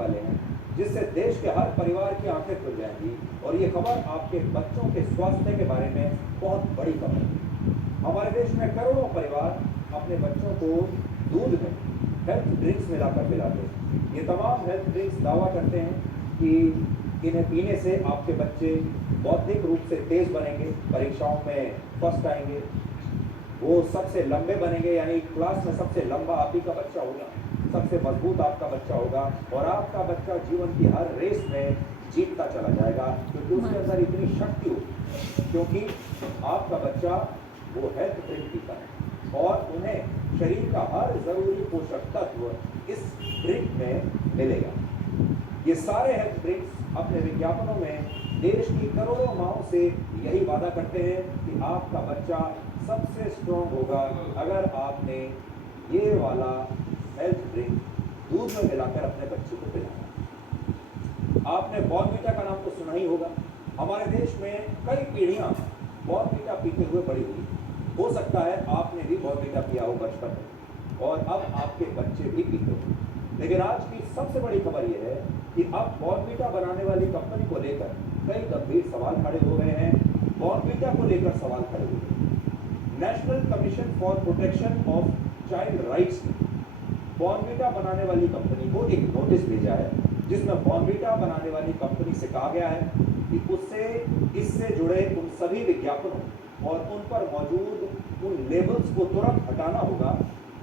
वाले हैं, जिससे देश के हर परिवार की आंखें खुल जाएंगी। और ये खबर आपके बच्चों के स्वास्थ्य के बारे में बहुत बड़ी खबर है। हमारे देश में करोड़ों परिवार अपने बच्चों को दूध में हेल्थ ड्रिंक्स मिलाकर पिलाते हैं। ये तमाम हेल्थ ड्रिंक्स दावा करते हैं कि इन्हें पीने से आपके बच्चे बौद्धिक रूप से तेज बनेंगे, परीक्षाओं में फर्स्ट आएंगे, वो सबसे लंबे बनेंगे, यानी क्लास में सबसे लंबा आप ही का बच्चा होगा, सबसे मजबूत आपका बच्चा होगा और आपका बच्चा जीवन की हर रेस में जीतता चला जाएगा, क्योंकि उसके अंदर इतनी शक्ति होगी, क्योंकि आपका बच्चा वो हेल्थ ड्रिंक पीता है और उन्हें शरीर का हर जरूरी पोषक तत्व इस ड्रिंक में मिलेगा। ये सारे हेल्थ ड्रिंक्स अपने विज्ञापनों में देश की करोड़ों माओं से यही वादा करते हैं कि आपका बच्चा सबसे स्ट्रॉन्ग होगा अगर आपने ये वाला हेल्थ ड्रिंक दूध में मिलाकर अपने बच्चे को पिलाया। आपने बॉर्नवीटा का नाम तो सुना ही होगा। हमारे देश में कई पीढ़ियां बॉर्नवीटा पीते हुए बड़ी हुई। हो सकता है आपने भी बॉर्नवीटा पिया हो बचपन में और अब आपके बच्चे भी पीते हो। लेकिन आज की सबसे बड़ी खबर यह है कि अब बॉर्नवीटा बनाने वाली कंपनी को लेकर कई गंभीर सवाल खड़े हो गए हैं। बॉर्नवीटा को लेकर सवाल खड़े हुए हैं। National commission for protection of child rights ने बॉर्नवीटा बनाने वाली कंपनी को एक नोटिस भेजा है, जिसमें बॉर्नवीटा बनाने वाली कंपनी से कहा गया है कि उससे इससे जुड़े उन सभी विज्ञापनों और उन पर मौजूद उन लेबल्स को तुरंत हटाना होगा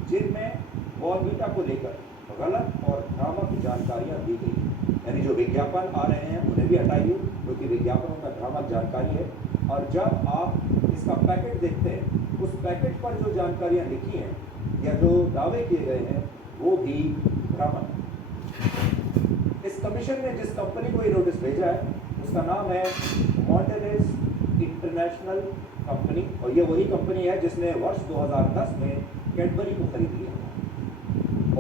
जिनमें बॉर्नवीटा को लेकर गलत और भ्रामक जानकारियां दी गई। यानी जो विज्ञापन आ रहे हैं उन्हें भी हटाइए, क्योंकि विज्ञापनों में भ्रामक जानकारी है। और जब आप इसका पैकेट देखते हैं, उस पैकेट पर जो जानकारियां लिखी हैं या जो दावे किए गए हैं वो भी भ्रामक है। इस कमीशन ने जिस कंपनी को ये नोटिस भेजा है उसका नाम है मॉन्टेलेस इंटरनेशनल कंपनी, और ये वही कंपनी है जिसने वर्ष 2010 में कैडबरी को खरीद लिया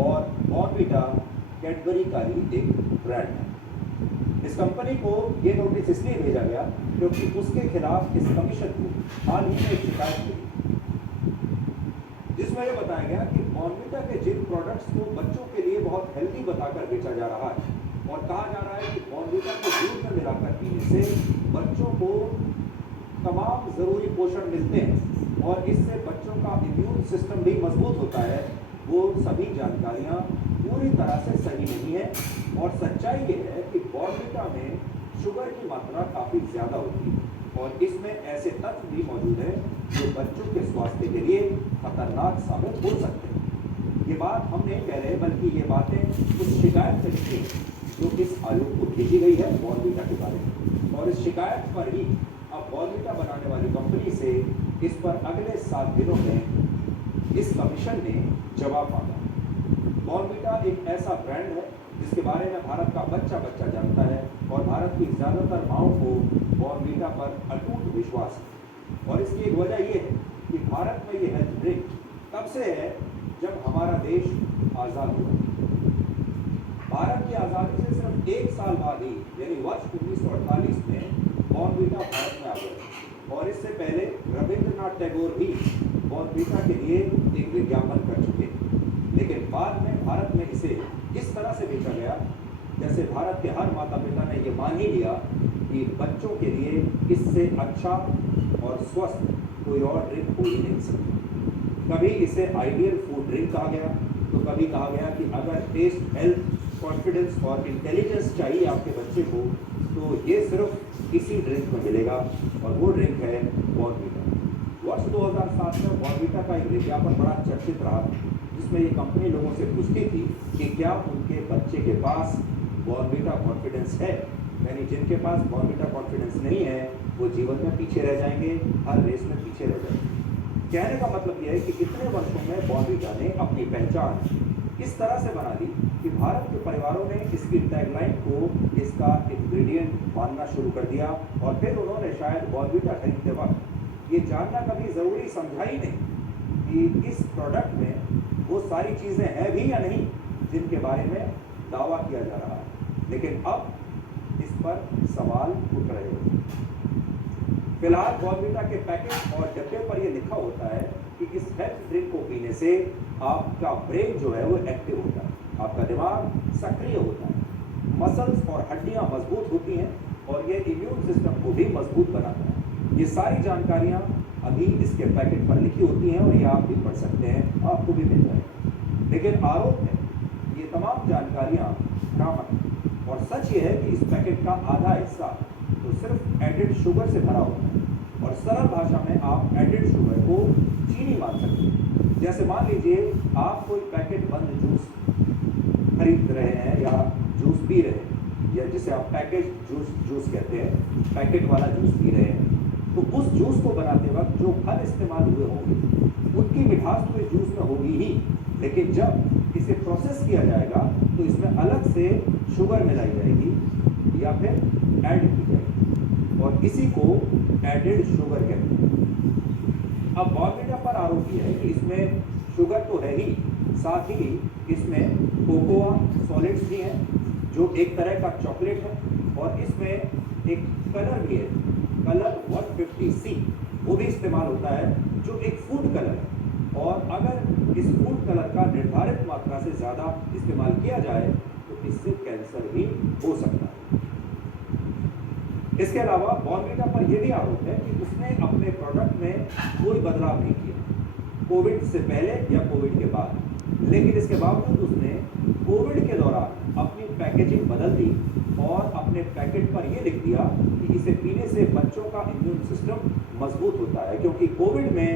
और बॉर्नवीटा कैडबरी का ही एक ब्रांड है। इस कंपनी को ये नोटिस इसलिए भेजा गया क्योंकि उसके खिलाफ इस कमीशन को हाल ही में एक शिकायत मिली, जिसमें यह बताया गया कि बॉर्नवीटा के जिन प्रोडक्ट्स को बच्चों के लिए बहुत हेल्दी बताकर बेचा जा रहा है और कहा जा रहा है कि बॉर्नवीटा को दूध में मिलाकर पीने से बच्चों को तमाम जरूरी पोषण मिलते हैं और इससे बच्चों का इम्यून सिस्टम भी मजबूत होता है, वो सभी जानकारियां पूरी तरह से सही नहीं है। और सच्चाई ये है कि बॉर्नवीटा में शुगर की मात्रा काफ़ी ज़्यादा होती है और इसमें ऐसे तत्व भी मौजूद हैं जो बच्चों के स्वास्थ्य के लिए खतरनाक साबित हो सकते हैं। ये बात हम नहीं कह रहे, बल्कि ये बातें उस शिकायत से निकली जो इस आयोग को भेजी गई है बॉर्नवीटा के बारे में, और इस शिकायत पर ही अब बॉर्नवीटा बनाने वाली कंपनी से इस पर अगले 7 दिनों में इस कमीशन ने जवाब मांगा। बॉर्नवीटा एक ऐसा ब्रांड है जिसके बारे में भारत का बच्चा बच्चा जानता है और भारत की ज़्यादातर माओं को बॉर्नवीटा पर अटूट विश्वास है। और इसकी एक वजह यह है कि भारत में ये हेल्थ ड्रिंक तब से है जब हमारा देश आज़ाद हुआ। भारत की आज़ादी से सिर्फ 1 साल बाद ही, यानी वर्ष 1948 में बॉर्नवीटा भारत में आ गया और इससे पहले रविंद्रनाथ टैगोर भी बॉर्नवीटा के लिए एक विज्ञापन कर चुके, लेकिन बाद में भारत में इसे इस तरह से बेचा गया जैसे भारत के हर माता पिता ने ये मान ही लिया कि बच्चों के लिए इससे अच्छा और स्वस्थ कोई और ड्रिंक हो ही नहीं सकती। कभी इसे आइडियल फूड ड्रिंक कहा गया, तो कभी कहा गया कि अगर टेस्ट, हेल्थ, कॉन्फिडेंस और इंटेलिजेंस चाहिए आपके बच्चे को तो ये सिर्फ इसी ड्रिंक में मिलेगा, और वो ड्रिंक है बॉर्नवीटा। वर्ष 2007 में बॉर्नवीटा का एक विज्ञापन बड़ा चर्चित रहा, जिसमें ये कंपनी लोगों से पूछती थी कि क्या उनके बच्चे के पास बॉर्नवीटा कॉन्फिडेंस है, यानी जिनके पास बॉर्नवीटा कॉन्फिडेंस नहीं है वो जीवन में पीछे रह जाएंगे, हर रेस में पीछे रह जाएंगे। कहने का मतलब यह है कि इतने वर्षों में बॉर्नवीटा ने अपनी पहचान इस तरह से बना ली कि भारत के परिवारों ने इसकी टैगलाइन को इसका इंग्रेडिएंट मानना शुरू कर दिया, और फिर उन्होंने शायद बॉर्नवीटा खरीदते वक्त ये जानना कभी ज़रूरी समझा ही नहीं कि इस प्रोडक्ट में वो सारी चीज़ें हैं भी या नहीं जिनके बारे में दावा किया जा रहा है। लेकिन अब इस पर सवाल उठ रहे हैं। फिलहाल बॉर्नवीटा के पैकेट और डब्बे पर यह लिखा होता है कि इस हेल्थ ड्रिंक को पीने से आपका ब्रेन जो है वो एक्टिव होता है, आपका दिमाग सक्रिय होता है, मसल्स और हड्डियां मजबूत होती हैं और ये इम्यून सिस्टम को भी मजबूत बनाता है। ये सारी जानकारियां अभी इसके पैकेट पर लिखी होती हैं और ये आप भी पढ़ सकते हैं, आपको भी मिल जाएगा। लेकिन आरोप है ये तमाम जानकारियां भ्रामक हैं और सच ये है कि इस पैकेट का आधा हिस्सा तो सिर्फ एडेड शुगर से भरा होता है और सरल भाषा में आप एडेड शुगर को चीनी मान सकते हैं। जैसे मान लीजिए आप कोई पैकेट बंद जूस खरीद रहे हैं या जूस पी रहे हैं या जिसे आप पैकेज जूस कहते हैं, पैकेट वाला जूस पी रहे हैं, तो उस जूस को बनाते वक्त जो फल इस्तेमाल हुए होंगे उनकी मिठास तो इस जूस में होगी ही, लेकिन जब इसे प्रोसेस किया जाएगा तो इसमें अलग से शुगर मिलाई जाएगी या फिर ऐड की जाएगी और इसी को एडेड शुगर कहते हैं। अब बॉर्नविटा पर आरोप यह है कि इसमें शुगर तो है ही, साथ ही इसमें कोकोआ सॉलिड्स भी हैं जो एक तरह का चॉकलेट है और इसमें एक कलर भी है, कलर 150C, वो भी इस्तेमाल होता है जो एक फूड कलर है और अगर इस फूड कलर का निर्धारित मात्रा से ज़्यादा इस्तेमाल किया जाए तो इससे कैंसर भी हो सकता है। इसके अलावा बॉर्नविटा पर यह भी आरोप है कि उसने अपने प्रोडक्ट में कोई बदलाव नहीं किया, कोविड से पहले या कोविड के बाद, लेकिन इसके बावजूद उसने कोविड के दौरान अपनी पैकेजिंग बदल दी और अपने पैकेट पर यह लिख दिया कि इसे पीने से बच्चों का इम्यून सिस्टम मजबूत होता है, क्योंकि कोविड में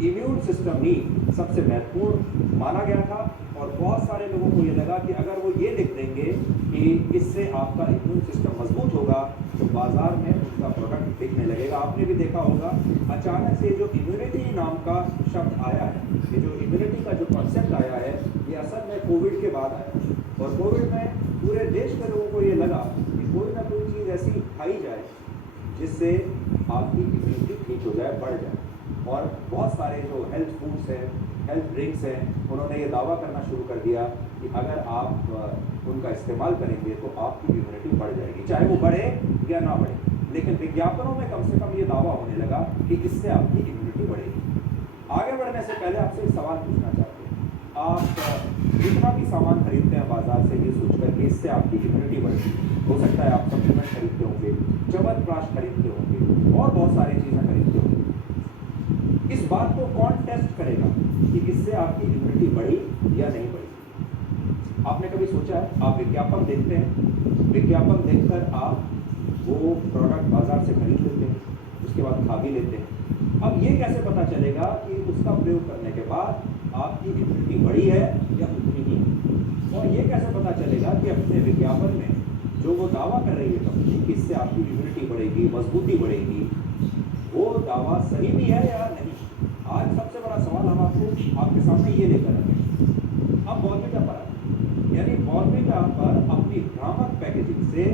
इम्यून सिस्टम ही सबसे महत्वपूर्ण माना गया था और बहुत सारे लोगों को ये लगा कि अगर वो ये लिख देंगे कि इससे आपका इम्यून सिस्टम मजबूत होगा तो बाजार में उनका प्रोडक्ट बिकने लगेगा। आपने भी देखा होगा अचानक से जो इम्यूनिटी नाम का शब्द आया है, ये जो इम्यूनिटी का जो कॉन्सेप्ट आया है, ये असल में कोविड के बाद आया और कोविड में पूरे देश के लोगों को ये लगा कि कोई ना कोई चीज़ ऐसी खाई जाए जिससे आपकी इम्यूनिटी ठीक हो जाए, बढ़ जाए। और बहुत सारे जो हेल्थ फूड्स हैं, हेल्थ ड्रिंक्स हैं, उन्होंने ये दावा करना शुरू कर दिया कि अगर आप उनका इस्तेमाल करेंगे तो आपकी इम्यूनिटी बढ़ जाएगी, चाहे वो बढ़े या ना बढ़े। लेकिन विज्ञापनों में कम से कम ये दावा होने लगा कि इससे आपकी इम्यूनिटी बढ़ेगी। आगे बढ़ने से पहले आपसे एक सवाल पूछना चाहते हैं, आप जितना भी सामान खरीदते हैं बाजार से ये सोचकर कि इससे आपकी इम्यूनिटी बढ़ेगी, हो सकता है आप सप्लीमेंट खरीदते होंगे, च्यवनप्राश खरीदते होंगे और बहुत सारी चीज़ें खरीदते होंगे। इस बात को कौन टेस्ट करेगा कि इससे आपकी इम्यूनिटी बढ़ी या नहीं बढ़ी? आपने कभी सोचा है? आप विज्ञापन देखते हैं, विज्ञापन देखकर आप वो प्रोडक्ट बाजार से खरीद लेते हैं, उसके बाद खा भी लेते हैं। अब ये कैसे पता चलेगा कि उसका प्रयोग करने के बाद आपकी इम्यूनिटी बढ़ी है या उतनी ही? और ये कैसे पता चलेगा कि अपने विज्ञापन में जो वो दावा कर रही है कंपनी कि इससे आपकी इम्यूनिटी बढ़ेगी, मजबूती बढ़ेगी, वो दावा सही भी है या नहीं? आज सबसे बड़ा सवाल हम आपके सामने ये लेकर आते हैं। अब बॉर्नविटा पर आते हैं, यानी बॉर्नविटा पर अपनी भ्रामक पैकेजिंग से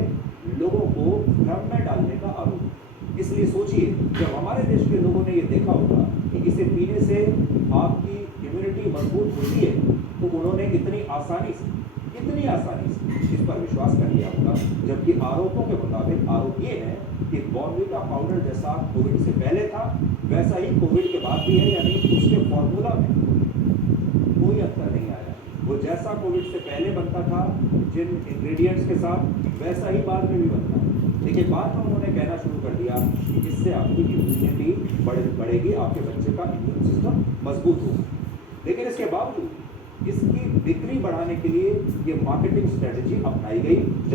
लोगों को भ्रम में डालने का आरोप। इसलिए सोचिए, जब हमारे देश के लोगों ने ये देखा होगा कि इसे पीने से आपकी इम्यूनिटी मजबूत होती है, तो उन्होंने इतनी आसानी से इस पर विश्वास कर लिया होगा। जबकि आरोपों के मुताबिक आरोप ये है कि बॉर्नविटा पाउडर जैसा कोविड से पहले था वैसा ही कोविड के बाद भी है, यानी उसके फॉर्मूला में कोई अंतर नहीं आया। वो जैसा कोविड से पहले बनता था जिन इंग्रेडिएंट्स के साथ, वैसा ही बाद में भी बनता है। लेकिन बाद में उन्होंने कहना शुरू कर दिया कि इससे आपकी इम्यूनिटी बढ़ेगी, आपके बच्चे का इम्यून सिस्टम मजबूत होगा। लेकिन इसके बावजूद इसकी बिक्री बढ़ाने के लिए ये मार्केटिंग स्ट्रेटजी अपनाई गई।